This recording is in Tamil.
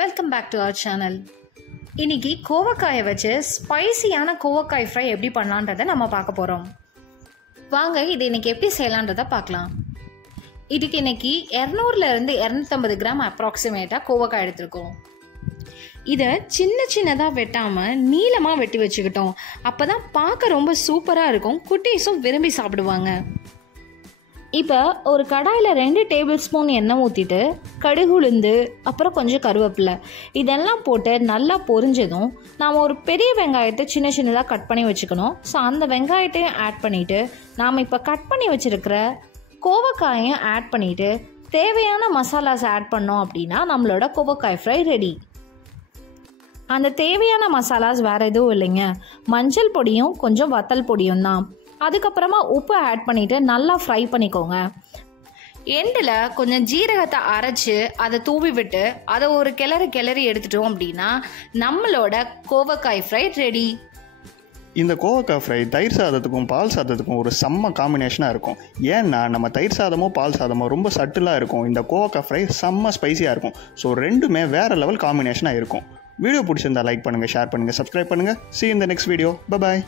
Welcome back to our channel. இன்னைக்கு கோவக்காயை வச்சு ஸ்பைசியான கோவக்காய் ஃப்ரை எப்படி பண்ணலான்றதை நம்ம பார்க்க போகிறோம். வாங்க இது இன்னைக்கு எப்படி செய்யலான்றதை பார்க்கலாம். இதுக்கு இன்னைக்கு 200 இருந்து 250 கிராம் அப்ராக்சிமேட்டாக கோவக்காய் எடுத்திருக்கோம். இதை சின்ன சின்னதாக வெட்டாமல் நீளமாக வெட்டி வச்சுக்கிட்டோம். அப்போ தான் பார்க்க ரொம்ப சூப்பராக இருக்கும், குட்டீஸும் விரும்பி சாப்பிடுவாங்க. இப்போ ஒரு கடாயில் 2 டேபிள் ஸ்பூன் எண்ணெய் ஊற்றிட்டு கடுகு உளுந்து அப்புறம் கொஞ்சம் கருவேப்பிலை இதெல்லாம் போட்டு நல்லா பொரிஞ்சதும் நாம் ஒரு பெரிய வெங்காயத்தை சின்ன சின்னதாக கட் பண்ணி வச்சுக்கணும். ஸோ அந்த வெங்காயத்தையும் ஆட் பண்ணிவிட்டு நாம் இப்போ கட் பண்ணி வச்சுருக்கிற கோவக்காயையும் ஆட் பண்ணிவிட்டு தேவையான மசாலாஸ் ஆட் பண்ணோம் அப்படின்னா நம்மளோட கோவக்காய் ஃப்ரை ரெடி. அந்த தேவையான மசாலாஸ் வேறு எதுவும் இல்லைங்க, மஞ்சள் பொடியும் கொஞ்சம் வத்தல் பொடியும் தான். அதுக்கப்புறமா உப்பு ஆட் பண்ணிவிட்டு நல்லா ஃப்ரை பண்ணிக்கோங்க. எண்டில் கொஞ்சம் ஜீரகத்தை அரைச்சி அதை தூவி விட்டு அதை ஒரு கிளறி எடுத்துட்டோம் அப்படின்னா நம்மளோட கோவக்காய் ஃப்ரை ரெடி. இந்த கோவக்காய் ஃப்ரை தயிர் சாதத்துக்கும் பால் சாதத்துக்கும் ஒரு செம்ம காம்பினேஷனாக இருக்கும். ஏன்னா நம்ம தயிர் சாதமோ பால் சாதமோ ரொம்ப சட்டிலாக இருக்கும், இந்த கோவக்காய் ஃப்ரை செம்ம ஸ்பைசியாக இருக்கும். ஸோ ரெண்டுமே வேறு லெவல் காம்பினேஷனாக இருக்கும். வீடியோ பிடிச்சிருந்தா லைக் பண்ணுங்கள், ஷேர் பண்ணுங்கள், சப்ஸ்கிரைப் பண்ணுங்கள். See you in the next video. Bye bye.